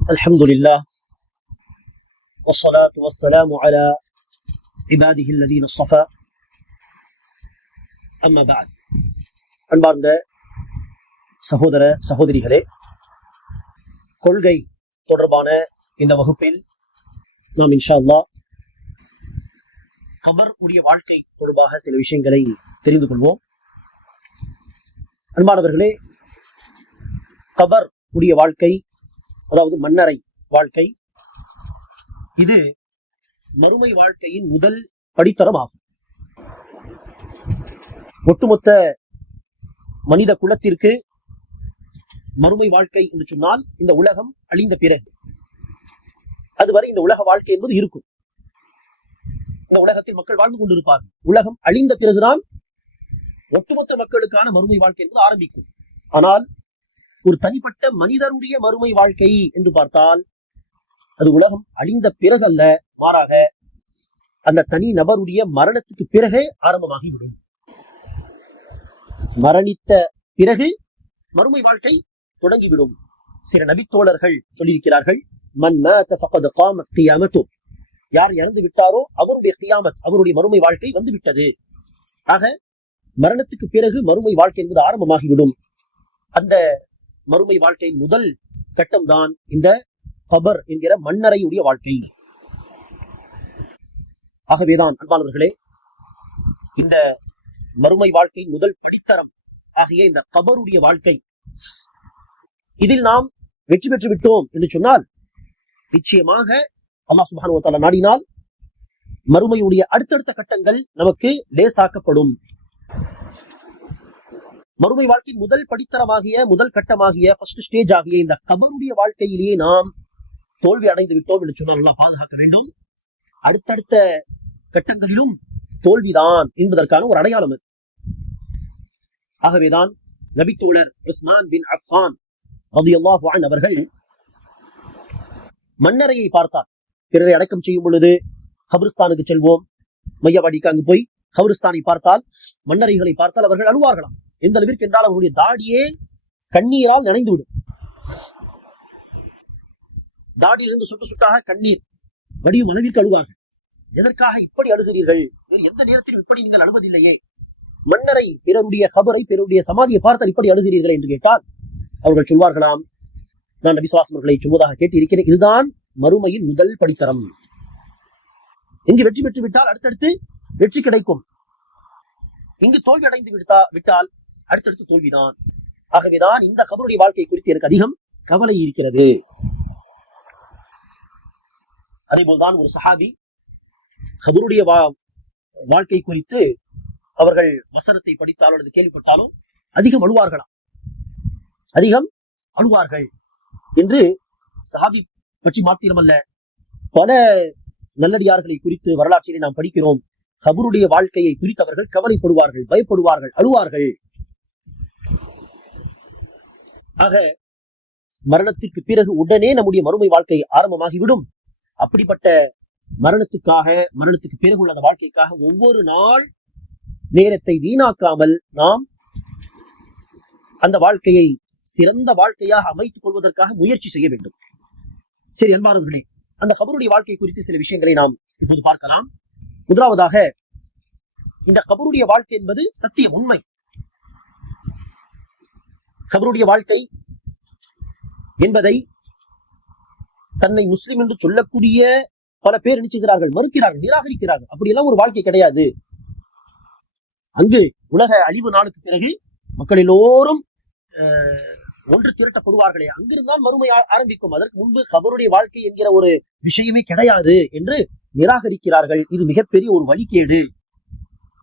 الحمد لله والصلاة والسلام على عباده الذين اصطفى أما بعد அன்பார்ந்த சகோதர சகோதரிகளே கொள்கை தொடர்பான இந்த வகுப்பில் நாம் இன்ஷா அல்லாஹ் கபர் உடைய வாழ்க்கை தொடர்பாக சில விஷயங்களை தெரிந்து கொள்வோம் அன்பானவர்களே கபர் உடைய வாழ்க்கை அதாவது மன்னரை வாழ்க்கை. இது மறுமை வாழ்க்கையின் முதல் படித்தரம் ஆகும் ஒட்டுமொத்த மனித குலத்திற்கு மறுமை வாழ்க்கை என்று சொன்னால் இந்த உலகம் அழிந்த பிறகு அதுவரை இந்த உலக வாழ்க்கை என்பது இருக்கும். இந்த உலகத்தில் மக்கள் வாழ்ந்து கொண்டிருப்பார்கள். உலகம் அழிந்த பிறகுதான் ஒட்டுமொத்த மக்களுக்கான மறுமை வாழ்க்கை என்பது ஆரம்பிக்கும். ஆனால் ஒரு தனிப்பட்ட மனிதருடைய மறுமை வாழ்க்கை என்று பார்த்தால் அது உலகம் அழிந்த பிறகல்ல மாறாக அந்த தனி நபருடைய மரணத்துக்கு பிறகே ஆரம்பமாகிவிடும். மரணித்த பிறகு மறுமை வாழ்க்கை தொடங்கிவிடும். சில நபித்தோழர்கள் சொல்லியிருக்கிறார்கள் மன் மாத கியாமத்து யார் இறந்து விட்டாரோ அவருடைய கியாமத் அவருடைய மறுமை வாழ்க்கை வந்து விட்டது. ஆக மரணத்துக்கு பிறகு மறுமை வாழ்க்கை என்பது ஆரம்பமாகிவிடும். அந்த மறுமை வாழ்க்கையின் முதல் கட்டம்தான் இந்த கபர் என்கிற மன்னரையுடைய வாழ்க்கை. ஆகவேதான் அன்பானவர்களே இந்த மறுமை வாழ்க்கை முதல் படித்தரம் ஆகிய இந்த கபருடைய வாழ்க்கை. இதில் நாம் வெற்றி பெற்று விட்டோம் என்று சொன்னால் நிச்சயமாக அல்லாஹ் சுபானுவத்தால நாடினால் மறுமையுடைய அடுத்தடுத்த கட்டங்கள் நமக்கு லேசாக்கப்படும். மறுமை வாழ்க்கையின் முதல் படித்தரமாகிய முதல் கட்டமாகிய ஃபர்ஸ்ட் ஸ்டேஜ் ஆகிய இந்த கபருடைய வாழ்க்கையிலேயே நாம் தோல்வி அடைந்து விட்டோம் என்று சொன்னால் நல்லா பாதுகாக்க வேண்டும். அடுத்தடுத்த கட்டங்களிலும் தோல்விதான் என்பதற்கான ஒரு அடையாளம் அது. ஆகவேதான் நபித்தோழர் உஸ்மான் பின் அஃபான் ரதியல்லாஹு அல்லாஹான் அவர்கள் மன்னரையை பார்த்தார். பிறரை அடக்கம் செய்யும் பொழுது கபிரிஸ்தானுக்கு செல்வோம். மையவாடிக்கு அங்கு போய் கபிரிஸ்தானை பார்த்தால் மன்னரைகளை பார்த்தால் அவர்கள் அழுவார்களாம். எந்த அளவிற்கு என்றால் அவர்களுடைய தாடியே கண்ணீரால் நனைந்துவிடும். தாடியிலிருந்து சுட்டு சுட்டாக கண்ணீர் வடியும் அளவிற்கு அழுவார்கள். எதற்காக இப்படி அழுகிறீர்கள்? வேறு எந்த நேரத்திலும் இப்படி நீங்கள் அழுவதில்லையே. மன்னரை பிறருடைய கபரை பிறருடைய சமாதியை பார்த்தால் இப்படி அழுகிறீர்கள் என்று கேட்டால் அவர்கள் சொல்வார்களாம் நான் நபிசுவாசம் அவர்களை சொல்வதாக கேட்டு இருக்கிறேன் இதுதான் மறுமையின் முதல் படித்தரம். இங்கு வெற்றி பெற்று விட்டால் அடுத்தடுத்து வெற்றி கிடைக்கும். இங்கு தோல்வி அடைந்து விட்டா விட்டால் அடுத்தடுத்து தோல்விதான். ஆகவேதான் இந்த கபருடைய வாழ்க்கை குறித்து எனக்கு அதிகம் கவலை இருக்கிறது. அதேபோல்தான் ஒரு சஹாபி கபருடைய வா வாழ்க்கை குறித்து அவர்கள் வசனத்தை படித்தாலோ அல்லது கேள்விப்பட்டாலோ அதிகம் அழுவார்களாம். அதிகம் அழுவார்கள் என்று சஹாபி பற்றி மாத்திரமல்ல பல நல்லடியார்களை குறித்து வரலாற்றிலே நாம் படிக்கிறோம். கபருடைய வாழ்க்கையை குறித்து அவர்கள் கவலைப்படுவார்கள் பயப்படுவார்கள் அழுவார்கள். ஆக மரணத்துக்கு பிறகு உடனே நம்முடைய மறுமை வாழ்க்கை ஆரம்பமாகிவிடும். அப்படிப்பட்ட மரணத்துக்காக மரணத்துக்கு பிறகு உள்ள அந்த வாழ்க்கைக்காக ஒவ்வொரு நாள் நேரத்தை வீணாக்காமல் நாம் அந்த வாழ்க்கையை சிறந்த வாழ்க்கையாக அமைத்துக் கொள்வதற்காக முயற்சி செய்ய வேண்டும். சரி அன்பானவர்களே அந்த கபருடைய வாழ்க்கை குறித்து சில விஷயங்களை நாம் இப்போது பார்க்கலாம். முதலாவதாக இந்த கபருடைய வாழ்க்கை என்பது சத்தியம் உண்மை. கபருடைய வாழ்க்கை என்பதை தன்னை முஸ்லிம் என்று சொல்லக்கூடிய பல பேர் நினைச்சுகிறார்கள் மறுக்கிறார்கள் நிராகரிக்கிறார்கள். அப்படியெல்லாம் ஒரு வாழ்க்கை கிடையாது. அங்கு உலக அழிவு நாளுக்கு பிறகு மக்கள் எல்லோரும் ஒன்று திரட்டப்படுவார்களே. அங்கிருந்தான் மறுமை ஆரம்பிக்கும். அதற்கு முன்பு கபருடைய வாழ்க்கை என்கிற ஒரு விஷயமே கிடையாது என்று நிராகரிக்கிறார்கள். இது மிகப்பெரிய ஒரு வழிகேடு.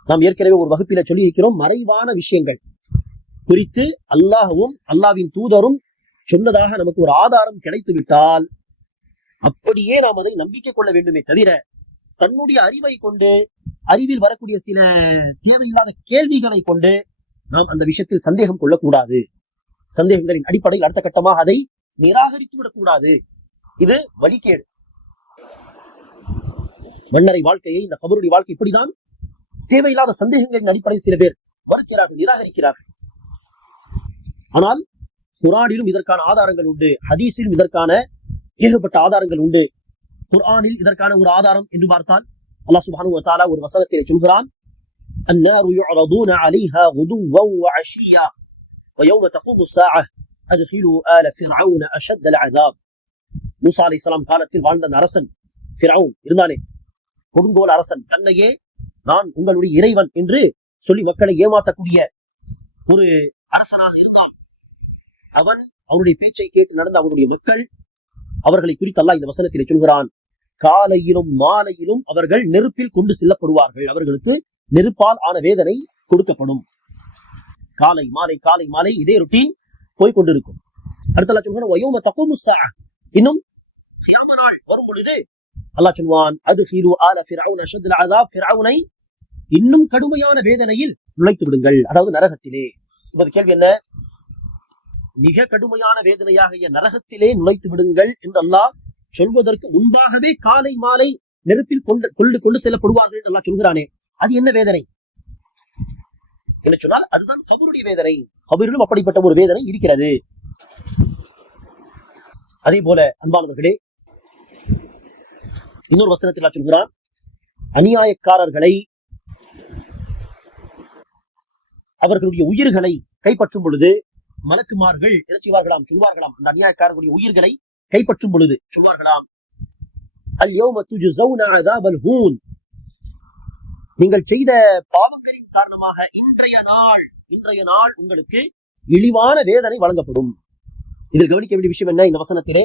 நாம் ஏற்கனவே ஒரு வகுப்பில சொல்லி இருக்கிறோம் மறைவான விஷயங்கள். குறித்து அல்லாஹவும் அல்லாவின் தூதரும் சொன்னதாக நமக்கு ஒரு ஆதாரம் கிடைத்து விட்டால் அப்படியே நாம் அதை நம்பிக்கை கொள்ள வேண்டுமே தவிர தன்னுடைய அறிவை கொண்டு அறிவில் வரக்கூடிய சில தேவையில்லாத கேள்விகளை கொண்டு நாம் அந்த விஷயத்தில் சந்தேகம் கொள்ளக்கூடாது. சந்தேகங்களின் அடிப்படையில் அடுத்த கட்டமாக அதை நிராகரித்து விடக்கூடாது. இது வழிகேடு. மன்னரை வாழ்க்கையை இந்த கபருடைய வாழ்க்கை இப்படிதான் தேவையில்லாத சந்தேகங்களின் அடிப்படையில் சில பேர் மறுக்கிறார்கள் நிராகரிக்கிறார்கள். ஆனால் குரானிலும் இதற்கான ஆதாரங்கள் உண்டு ஹதீஸிலும் இதற்கான ஏகப்பட்ட ஆதாரங்கள் உண்டு குர்ஆனில் இதற்கான ஒரு ஆதாரம் என்று பார்த்தால் அல்லாஹ் சுப்ஹானஹு வ தஆலா ஒரு வசனத்திலே சொல்கிறான் النار يعرضون عليها غدوا وعشيا ويوم تقوم الساعة أدخلوا آل فرعون أشد العذاب மூசா அலை காலத்தில் வாழ்ந்த அந்த அரசன் ஃபிரவுன் இருந்தானே கொடுங்கோல் அரசன் தன்னையே நான் உங்களுடைய இறைவன் என்று சொல்லி மக்களை ஏமாற்றக்கூடிய ஒரு அரசனாக இருந்தான் அவன் அவருடைய பேச்சை கேட்டு நடந்த அவருடைய மக்கள் அவர்களை குறித்து அல்லாஹ் இந்த வசனத்திலே சொல்கிறான். காலையிலும் மாலையிலும் அவர்கள் நெருப்பில் கொண்டு செல்லப்படுவார்கள். அவர்களுக்கு நெருப்பால் ஆன வேதனை கொடுக்கப்படும். காலை மாலை காலை மாலை இதே ருட்டீன் போய் கொண்டிருக்கும். அடுத்த சொல்கிறான் வயோம தகுமு இன்னும் சியாம நாள் வரும் பொழுது அல்லாஹ் சொல்வான் அது ஹீரு ஆல ஃபிரவுன் அஷத்துல் அதா ஃபிரவுனை இன்னும் கடுமையான வேதனையில் நுழைத்து விடுங்கள் அதாவது நரகத்திலே. இப்போது கேள்வி என்ன? மிக கடுமையான வேதனையாகிய நரகத்திலே நுழைத்து விடுங்கள் என்று அல்லாஹ் சொல்வதற்கு முன்பாகவே காலை மாலை நெருப்பில் கொண்டு கொண்டு கொண்டு செல்லப்படுவார்கள் என்று அல்லாஹ் சொல்கிறானே. அது என்ன வேதனை? என்று சொன்னால் அதுதான் கபருடைய வேதனை. கபரிலும் அப்படிப்பட்ட ஒரு வேதனை இருக்கிறது. அதே போல அன்பானவர்களே இன்னொரு வசனத்தில் சொல்கிறான் அநியாயக்காரர்களை அவர்களுடைய உயிர்களை கைப்பற்றும் பொழுது மலக்குமார்கள் என்ன செய்வார்களாம் சொல்வார்களாம். அந்த அநியாயக்காரர்களுடைய உயிர்களை கைப்பற்றும் பொழுது சொல்வார்களாம். நீங்கள் செய்த பாவங்களின் காரணமாக இன்றைய நாள் இன்றைய நாள் உங்களுக்கு இழிவான வேதனை வழங்கப்படும். இதில் கவனிக்க வேண்டிய விஷயம் என்ன? இந்த வசனத்திலே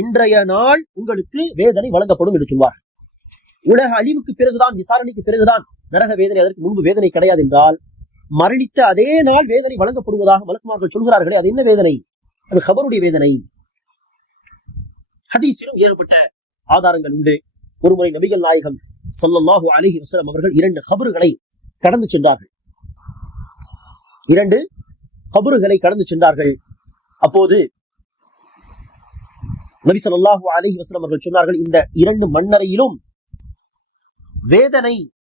இன்றைய நாள் உங்களுக்கு வேதனை வழங்கப்படும் என்று சொல்வார் உலக அழிவுக்கு பிறகுதான் விசாரணைக்கு பிறகுதான் நரக வேதனை அதற்கு முன்பு வேதனை கிடையாது என்றால் மரணித்த அதே நாள் வேதனை வழங்கப்படுவதாக மலக்குமார்கள் சொல்கிறார்களே. அது என்ன வேதனை? அது ஹபருடைய வேதனை. ஹதீஸிலும் ஏகப்பட்ட ஆதாரங்கள் உண்டு. ஒருமுறை நபிகள் நாயகம் சொல்லல்லாஹு அலைஹி வசலம் அவர்கள் இரண்டு கபறுகளை கடந்து சென்றார்கள். இரண்டு கபறுகளை கடந்து சென்றார்கள். அப்போது நபி சொல்லாஹு அலஹி வசலம் அவர்கள் சொன்னார்கள் இந்த இரண்டு மண்ணறையிலும் வேதனை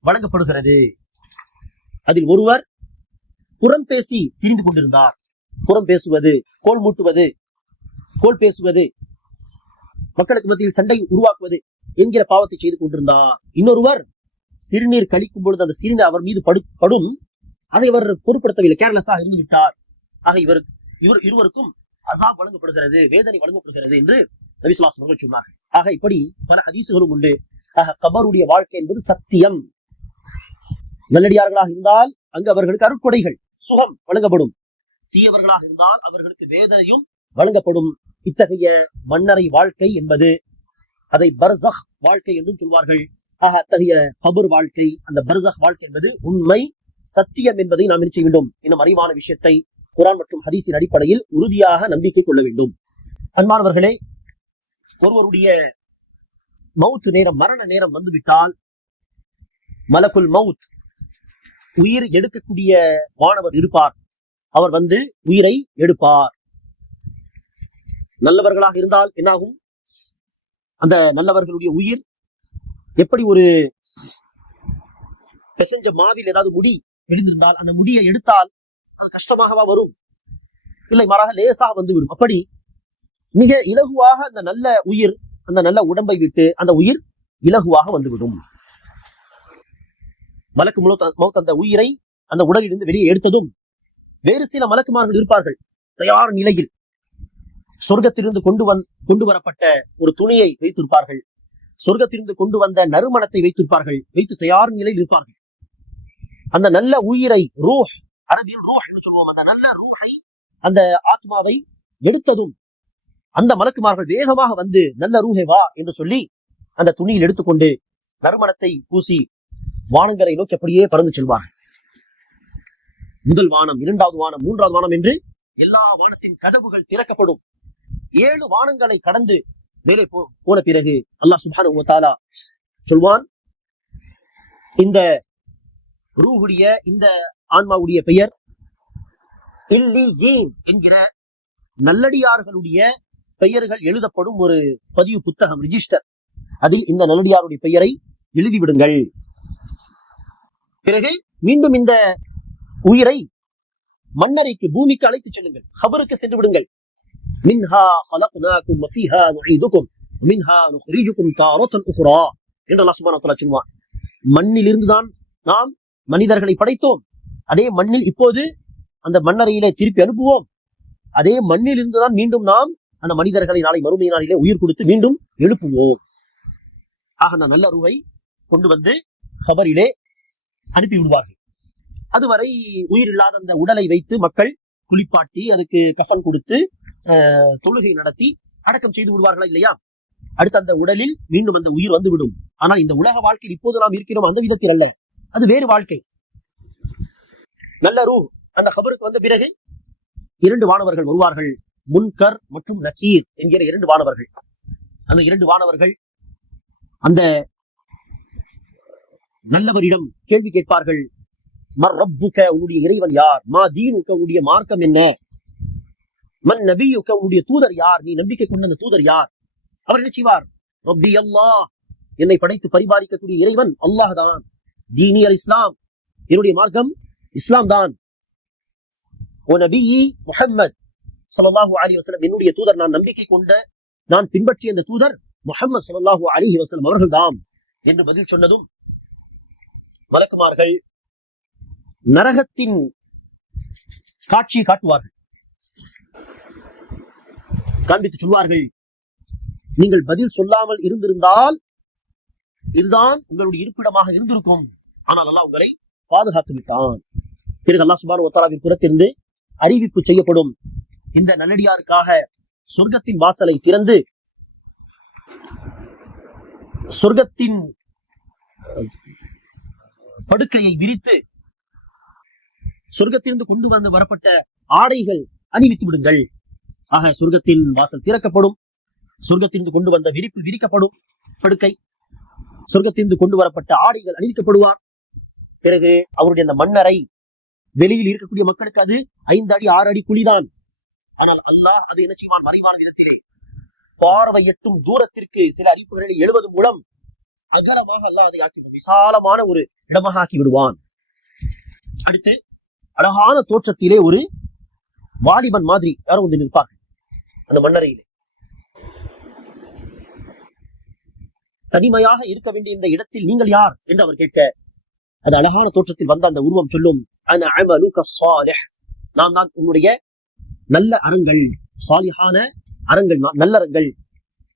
வழங்கப்படுகிறது. அதில் ஒருவர் புறம் பேசி திரிந்து கொண்டிருந்தார். புறம் பேசுவது கோல் மூட்டுவது கோல் பேசுவது மக்களுக்கு மத்தியில் சண்டை உருவாக்குவது என்கிற பாவத்தை செய்து கொண்டிருந்தார். இன்னொருவர் சிறுநீர் கழிக்கும் பொழுது அந்த சிறுநீர் அவர் மீது படு படும். அதை அவர் பொருட்படுத்தவில்லை. கேர்லெஸ்ஸாக இருந்து விட்டார். ஆக இவர் இவர் இருவருக்கும் அசாப் வழங்கப்படுகிறது வேதனை வழங்கப்படுகிறது என்று ரவிசுவாசம் சொன்னார்கள் ஆக இப்படி பல ஹதீசுகளும் உண்டு. ஆக கபருடைய வாழ்க்கை என்பது சத்தியம். நல்லடியார்களாக இருந்தால் அங்கு அவர்களுக்கு அருட்கொடைகள் சுகம் வழங்கப்படும். தீயவர்களாக இருந்தால் அவர்களுக்கு வேதனையும் வழங்கப்படும். இத்தகைய மன்னரை வாழ்க்கை என்பது அதை பர்சஹ் வாழ்க்கை என்றும் சொல்வார்கள். ஆக அத்தகைய கபர் வாழ்க்கை அந்த பர்சஹ் வாழ்க்கை என்பது உண்மை சத்தியம் என்பதை நாம் என்ன செய்ய வேண்டும்? இன்னும் அறிவான விஷயத்தை குரான் மற்றும் ஹதீஸின் அடிப்படையில் உறுதியாக நம்பிக்கை கொள்ள வேண்டும். அன்பானவர்களே ஒருவருடைய மவுத் நேரம் மரண நேரம் வந்துவிட்டால் மலக்குல் மவுத் உயிர் எடுக்கக்கூடிய மாணவர் இருப்பார். அவர் வந்து உயிரை எடுப்பார். நல்லவர்களாக இருந்தால் என்னாகும்? அந்த நல்லவர்களுடைய உயிர் எப்படி ஒரு பெசஞ்ச மாவில் ஏதாவது முடி எழுந்திருந்தால் அந்த முடியை எடுத்தால் அது கஷ்டமாகவா வரும்? இல்லை மாறாக லேசாக வந்துவிடும். அப்படி மிக இலகுவாக அந்த நல்ல உயிர் அந்த நல்ல உடம்பை விட்டு அந்த உயிர் இலகுவாக வந்துவிடும். மலக்கு முழு- மௌத் அந்த உயிரை அந்த உடலிலிருந்து வெளியே எடுத்ததும் வேறு சில மலக்குமார்கள் இருப்பார்கள் தயார் நிலையில். சொர்க்கத்திலிருந்து கொண்டு வந் கொண்டு வரப்பட்ட ஒரு துணியை வைத்திருப்பார்கள். சொர்க்கத்திலிருந்து கொண்டு வந்த நறுமணத்தை வைத்திருப்பார்கள். வைத்து தயார் நிலையில் இருப்பார்கள். அந்த நல்ல உயிரை ரூஹ் அரபியில் ரூஹ் என்று சொல்லுவோம். அந்த நல்ல ரூஹை அந்த ஆத்மாவை எடுத்ததும் அந்த மலக்குமார்கள் வேகமாக வந்து நல்ல ரூஹே வா என்று சொல்லி அந்த துணியில் எடுத்துக்கொண்டு நறுமணத்தை பூசி வானங்களை நோக்கி அப்படியே பறந்து செல்வார்கள். முதல் வானம் இரண்டாவது வானம் மூன்றாவது வானம் என்று எல்லா வானத்தின் கதவுகள் திறக்கப்படும். ஏழு வானங்களை கடந்து மேலே போ- போன பிறகு அல்லாஹ் சுப்ஹானஹு தாலா சொல்வான் இந்த ரூஹுடைய இந்த ஆன்மாவுடைய பெயர் இல்லியீன் என்கிற நல்லடியார்களுடைய பெயர்கள் எழுதப்படும் ஒரு பதிவு புத்தகம் ரிஜிஸ்டர் அதில் இந்த நல்லடியாருடைய பெயரை எழுதிவிடுங்கள். பிறகு மீண்டும் இந்த உயிரை மன்னரைக்கு பூமிக்கு அழைத்துச் செல்லுங்கள். ஹபருக்கு சென்று விடுங்கள். மின்ஹா ஹலக்னாக்கும் மஃபீஹா நுஹீதுக்கும் மின்ஹா நுஹ்ரீஜுக்கும் தாரத்தன் உஹ்ரா என்று அல்லாஹ் சுப்ஹானஹு சொல்வான் மண்ணிலிருந்து தான் நாம் மனிதர்களை படைத்தோம். அதே மண்ணில் இப்போது அந்த மண்ணறையிலே திருப்பி அனுப்புவோம். அதே மண்ணில் இருந்துதான் மீண்டும் நாம் அந்த மனிதர்களை நாளை மறுமை நாளிலே உயிர் கொடுத்து மீண்டும் எழுப்புவோம். ஆக அந்த நல்ல அருவை கொண்டு வந்து ஹபரிலே அனுப்பி விடுவார்கள். அதுவரை உயிர் இல்லாத அந்த உடலை வைத்து மக்கள் குளிப்பாட்டி அதுக்கு கஃன் கொடுத்து தொழுகை நடத்தி அடக்கம் செய்து விடுவார்களா இல்லையா? அடுத்து அந்த உடலில் மீண்டும் அந்த உயிர் வந்து விடும் ஆனால் இந்த உலக வாழ்க்கையில் இப்போது நாம் இருக்கிறோம் அந்த விதத்தில் அல்ல. அது வேறு வாழ்க்கை. நல்ல ரூ அந்த கபருக்கு வந்த பிறகு இரண்டு வானவர்கள் வருவார்கள். முன்கர் மற்றும் நக்கீர் என்கிற இரண்டு வானவர்கள். அந்த இரண்டு வானவர்கள் அந்த நல்லவரிடம் கேள்வி கேட்பார்கள். மர் ரப்புக உன்னுடைய இறைவன் யார்? மா தீனுக்க உன்னுடைய மார்க்கம் என்ன? மன் நபியுக்க உன்னுடைய தூதர் யார்? நீ நம்பிக்கை கொண்ட அந்த தூதர் யார்? அவர் என்ன செய்வார்? ரப்பி அல்லாஹ் என்னை படைத்து பரிபாலிக்கக்கூடிய இறைவன் அல்லாஹ் தான். தீனி அல் இஸ்லாம் என்னுடைய மார்க்கம் இஸ்லாம் தான். ஓ நபி முஹம்மத் சல்லாஹூ அலி வசலம் என்னுடைய தூதர். நான் நம்பிக்கை கொண்ட நான் பின்பற்றிய அந்த தூதர் முஹம்மது சல்லாஹூ அலி வசலம் அவர்கள்தான் என்று பதில் சொன்னதும் மலக்குமார்கள் நரகத்தின் காட்சியை காட்டுவார்கள். காண்பித்து சொல்வார்கள் நீங்கள் பதில் சொல்லாமல் இருந்திருந்தால் இதுதான் உங்களுடைய இருப்பிடமாக இருந்திருக்கும். ஆனால் அல்லாஹ் உங்களை பாதுகாத்து விட்டான். பிறகு அல்லாஹ் சுபான் ஒத்தாலாவின் புறத்திலிருந்து அறிவிப்பு செய்யப்படும். இந்த நல்லடியாருக்காக சொர்க்கத்தின் வாசலை திறந்து சொர்க்கத்தின் படுக்கையை விரித்து சொர்க்கத்திலிருந்து கொண்டு வந்து வரப்பட்ட ஆடைகள் அணிவித்து விடுங்கள். ஆக சொர்க்கத்தின் வாசல் திறக்கப்படும். சொர்க்கத்திலிருந்து கொண்டு வந்த விரிப்பு விரிக்கப்படும். படுக்கை. சொர்க்கத்திலிருந்து கொண்டு வரப்பட்ட ஆடைகள் அணிவிக்கப்படுவார். பிறகு அவருடைய அந்த மண்ணறை வெளியில் இருக்கக்கூடிய மக்களுக்கு அது ஐந்து அடி ஆறு அடி குழிதான். ஆனால் அல்லாஹ் அது என்ன செய்வான்? மறைவான விதத்திலே பார்வை எட்டும் தூரத்திற்கு சில அறிவிப்புகளை எழுவது மூலம் அகலமாக அல்லாஹ் அதை ஆக்கி விசாலமான ஒரு இடமாக ஆக்கி விடுவான். அடுத்து அழகான தோற்றத்திலே ஒரு வாலிபன் மாதிரி யாரும் வந்து நிற்பார்கள். அந்த மண்ணறையிலே தனிமையாக இருக்க வேண்டிய இந்த இடத்தில் நீங்கள் யார் என்று அவர் கேட்க அது அழகான தோற்றத்தில் வந்த அந்த உருவம் சொல்லும் அன நான் தான் உன்னுடைய நல்ல அறங்கள் சாலிஹான அறங்கள் நான் நல்லறங்கள்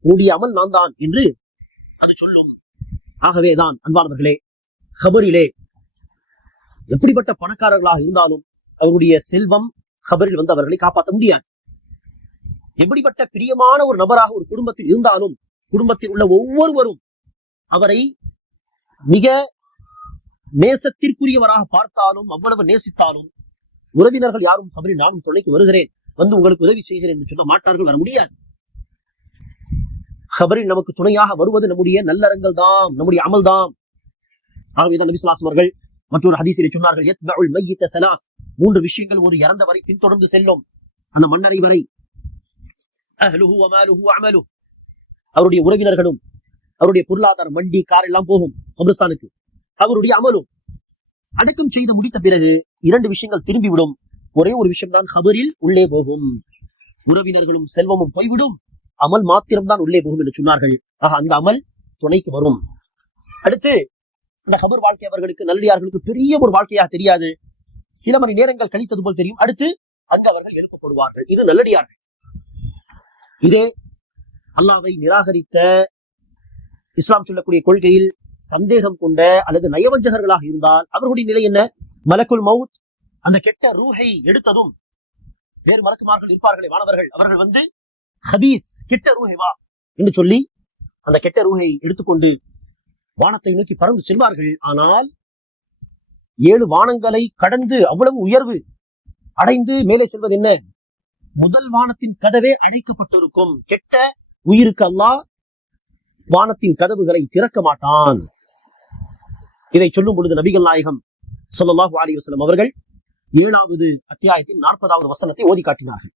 உன்னுடைய அமல் நான் தான் என்று அது சொல்லும். ஆகவேதான் அன்பானவர்களே கபரிலே எப்படிப்பட்ட பணக்காரர்களாக இருந்தாலும் அவருடைய செல்வம் கபரில் வந்து அவர்களை காப்பாற்ற முடியாது. எப்படிப்பட்ட பிரியமான ஒரு நபராக ஒரு குடும்பத்தில் இருந்தாலும் குடும்பத்தில் உள்ள ஒவ்வொருவரும் அவரை மிக நேசத்திற்குரியவராக பார்த்தாலும் அவ்வளவு நேசித்தாலும் உறவினர்கள் யாரும் ஹபரில் நானும் தொலைக்கு வருகிறேன் வந்து உங்களுக்கு உதவி செய்கிறேன் என்று சொல்ல மாட்டார்கள் வர முடியாது. கபரில் நமக்கு துணையாக வருவது நம்முடைய நல்லறங்கள் தாம் நம்முடைய அமல் தாம். ஆகவேதான் நபி அவர்கள் மற்றொரு ஹதீசிலே சொன்னார்கள் மூன்று விஷயங்கள் ஒரு இறந்த வரை பின்தொடர்ந்து செல்லும். அந்த மன்னரை வரை அவருடைய உறவினர்களும் அவருடைய பொருளாதாரம் வண்டி கார் எல்லாம் போகும் கபிரஸ்தானுக்கு. அவருடைய அமலும் அடக்கம் செய்து முடித்த பிறகு இரண்டு விஷயங்கள் திரும்பிவிடும். ஒரே ஒரு விஷயம் தான் ஹபரில் உள்ளே போகும். உறவினர்களும் செல்வமும் போய்விடும். அமல் மாத்திரம்தான் உள்ளே போகும் என்று சொன்னார்கள். ஆக அந்த அமல் துணைக்கு வரும். அடுத்து அந்த ஹபர் வாழ்க்கை அவர்களுக்கு நல்லடியார்களுக்கு பெரிய ஒரு வாழ்க்கையாக தெரியாது. சில மணி நேரங்கள் கழித்தது போல் தெரியும். அடுத்து அங்கு அவர்கள் எழுப்பப்படுவார்கள். இது நல்லடியார்கள். இதே அல்லாவை நிராகரித்த இஸ்லாம் சொல்லக்கூடிய கொள்கையில் சந்தேகம் கொண்ட அல்லது நயவஞ்சகர்களாக இருந்தால் அவர்களுடைய நிலை என்ன? மலக்குல் மவுத் அந்த கெட்ட ரூஹை எடுத்ததும் வேறு மலக்குமார்கள் இருப்பார்களே மாணவர்கள் அவர்கள் வந்து ஹபீஸ் கெட்ட ரூஹை வா என்று சொல்லி அந்த கெட்ட ரூஹை எடுத்துக்கொண்டு வானத்தை நோக்கி பறந்து செல்வார்கள். ஆனால் ஏழு வானங்களை கடந்து அவ்வளவு உயர்வு அடைந்து மேலே செல்வது என்ன? முதல் வானத்தின் கதவே அடைக்கப்பட்டிருக்கும். கெட்ட உயிருக்கு அல்லாஹ் வானத்தின் கதவுகளை திறக்க மாட்டான். இதை சொல்லும் பொழுது நபிகள் நாயகம் ஸல்லல்லாஹு அலி வசலம் அவர்கள் ஏழாவது அத்தியாயத்தின் நாற்பதாவது வசனத்தை ஓதி காட்டினார்கள்.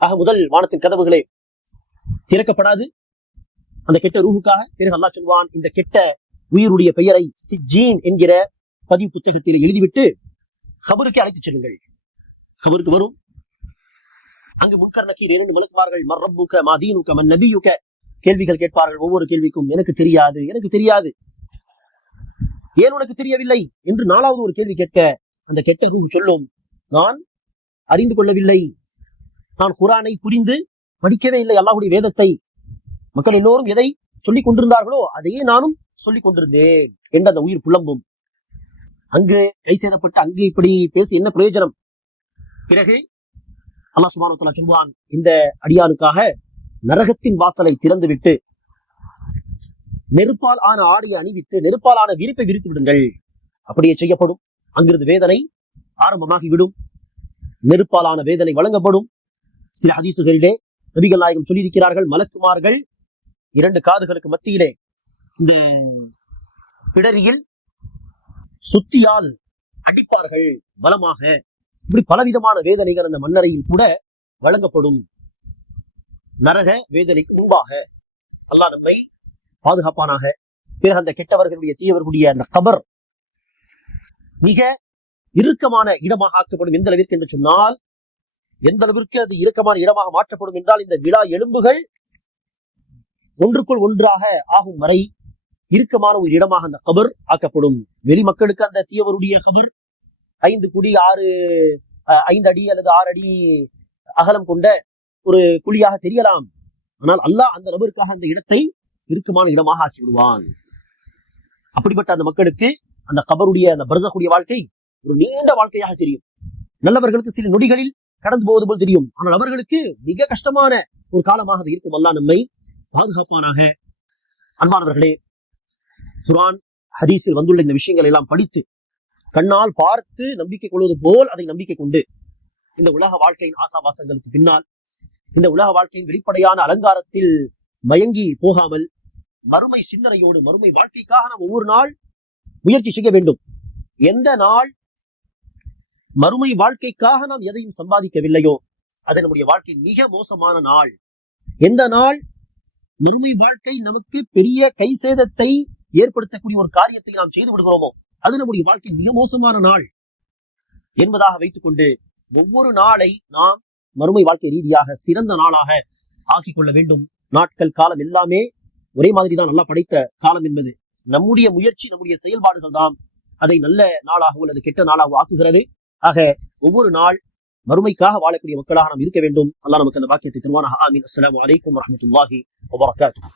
ஆக முதல் வானத்தின் கதவுகளே திறக்கப்படாது. அந்த கெட்ட ரூஹுக்காக பிறகு அல்லா சொல்வான் இந்த கெட்ட உயிருடைய பெயரை சிஜீன் என்கிற பதிவு புத்தகத்தில் எழுதிவிட்டு கபருக்கு அழைத்துச் செல்லுங்கள். கபருக்கு வரும். அங்கு முன்கர் நக்கீர் இரண்டு மலக்குமார்கள் மர்ரப்புக்க மதீனுக்க மன் நபியுக்க? கேள்விகள் கேட்பார்கள். ஒவ்வொரு கேள்விக்கும் எனக்கு தெரியாது எனக்கு தெரியாது. ஏன் உனக்கு தெரியவில்லை? என்று நாலாவது ஒரு கேள்வி கேட்க அந்த கெட்ட ரூ சொல்லும். நான் அறிந்து கொள்ளவில்லை. நான் குரானை புரிந்து படிக்கவே இல்லை. அல்லாஹுடைய வேதத்தை மக்கள் எல்லோரும் எதை சொல்லிக் கொண்டிருந்தார்களோ அதையே நானும் சொல்லிக் கொண்டிருந்தேன் என்று அந்த உயிர் புலம்பும். அங்கு கை சேரப்பட்டு அங்கு இப்படி பேசி என்ன பிரயோஜனம்? பிறகு அல்லா சுப்ஹானஹு சொல்வான் இந்த அடியானுக்காக நரகத்தின் வாசலை திறந்துவிட்டு நெருப்பால் ஆன ஆடையை அணிவித்து நெருப்பால் ஆன விரிப்பை விரித்து விடுங்கள். அப்படியே செய்யப்படும். அங்கிருந்து வேதனை ஆரம்பமாகிவிடும். நெருப்பாலான வேதனை வழங்கப்படும். சில ஹதீசுகளிலே நபிகள் நாயகம் சொல்லியிருக்கிறார்கள் மலக்குமார்கள் இரண்டு காதுகளுக்கு மத்தியிலே இந்த பிடரியில் சுத்தியால் அடிப்பார்கள் பலமாக. இப்படி பலவிதமான வேதனைகள் அந்த மன்னரையில் கூட வழங்கப்படும். நரக வேதனைக்கு முன்பாக அல்லாஹ் நம்மை பாதுகாப்பானாக. பிறகு அந்த கெட்டவர்களுடைய தீயவர்களுடைய அந்த கபர் மிக இறுக்கமான இடமாக ஆக்கப்படும் எந்த அளவிற்கு என்று சொன்னால் எந்த அளவிற்கு அது இறுக்கமான இடமாக மாற்றப்படும் என்றால் இந்த விழா எலும்புகள் ஒன்றுக்குள் ஒன்றாக ஆகும் வரை இறுக்கமான ஒரு இடமாக அந்த கபர் ஆக்கப்படும். வெளி மக்களுக்கு அந்த தீயவருடைய கபர் ஐந்து குடி ஆறு ஐந்து அடி அல்லது ஆறு அடி அகலம் கொண்ட ஒரு குழியாக தெரியலாம். ஆனால் அல்லாஹ் அந்த நபருக்காக அந்த இடத்தை இறுக்கமான இடமாக ஆக்கி விடுவான் அப்படிப்பட்ட அந்த மக்களுக்கு அந்த கபருடைய அந்த பரசக்கூடிய வாழ்க்கை ஒரு நீண்ட வாழ்க்கையாக தெரியும். நல்லவர்களுக்கு சில நொடிகளில் கடந்து போவது போல் தெரியும். ஆனால் அவர்களுக்கு மிக கஷ்டமான ஒரு காலமாக அது இருக்கும். அல்லா நம்மை பாதுகாப்பானாக. அன்பானவர்களே சுரான் ஹதீஸில் வந்துள்ள இந்த விஷயங்கள் எல்லாம் படித்து கண்ணால் பார்த்து நம்பிக்கை கொள்வது போல் அதை நம்பிக்கை கொண்டு இந்த உலக வாழ்க்கையின் ஆசாபாசங்களுக்கு பின்னால் இந்த உலக வாழ்க்கையின் வெளிப்படையான அலங்காரத்தில் மயங்கி போகாமல் மறுமை சிந்தனையோடு மறுமை வாழ்க்கைக்காக நாம் ஒவ்வொரு நாள் முயற்சி செய்ய வேண்டும். எந்த நாள் மறுமை வாழ்க்கைக்காக நாம் எதையும் சம்பாதிக்கவில்லையோ? அது நம்முடைய வாழ்க்கையின் மிக மோசமான நாள். எந்த நாள்? மறுமை வாழ்க்கை நமக்கு பெரிய கை சேதத்தை ஏற்படுத்தக்கூடிய ஒரு காரியத்தை நாம் செய்து விடுகிறோமோ? அது நம்முடைய வாழ்க்கை மிக மோசமான நாள். என்பதாக வைத்துக்கொண்டு ஒவ்வொரு நாளை நாம் மறுமை வாழ்க்கை ரீதியாக சிறந்த நாளாக ஆக்கிக் கொள்ள வேண்டும். நாட்கள் காலம் எல்லாமே ஒரே மாதிரி தான் நல்லா படைத்த காலம் என்பது. நம்முடைய முயற்சி நம்முடைய செயல்பாடுகள் தான் அதை நல்ல நாளாக அல்லது கெட்ட நாளாக ஆக்குகிறது. ஆக ஒவ்வொரு நாள் மறுமைக்காக வாழக்கூடிய மக்களாக நாம் இருக்க வேண்டும். அல்லா நமக்கு அந்த பாக்கியத்தை தருவானாக. ஆமீன். அஸ்லாம் வலைக்கம் வரமத்துல்லாஹி வபரகாத்துஹு.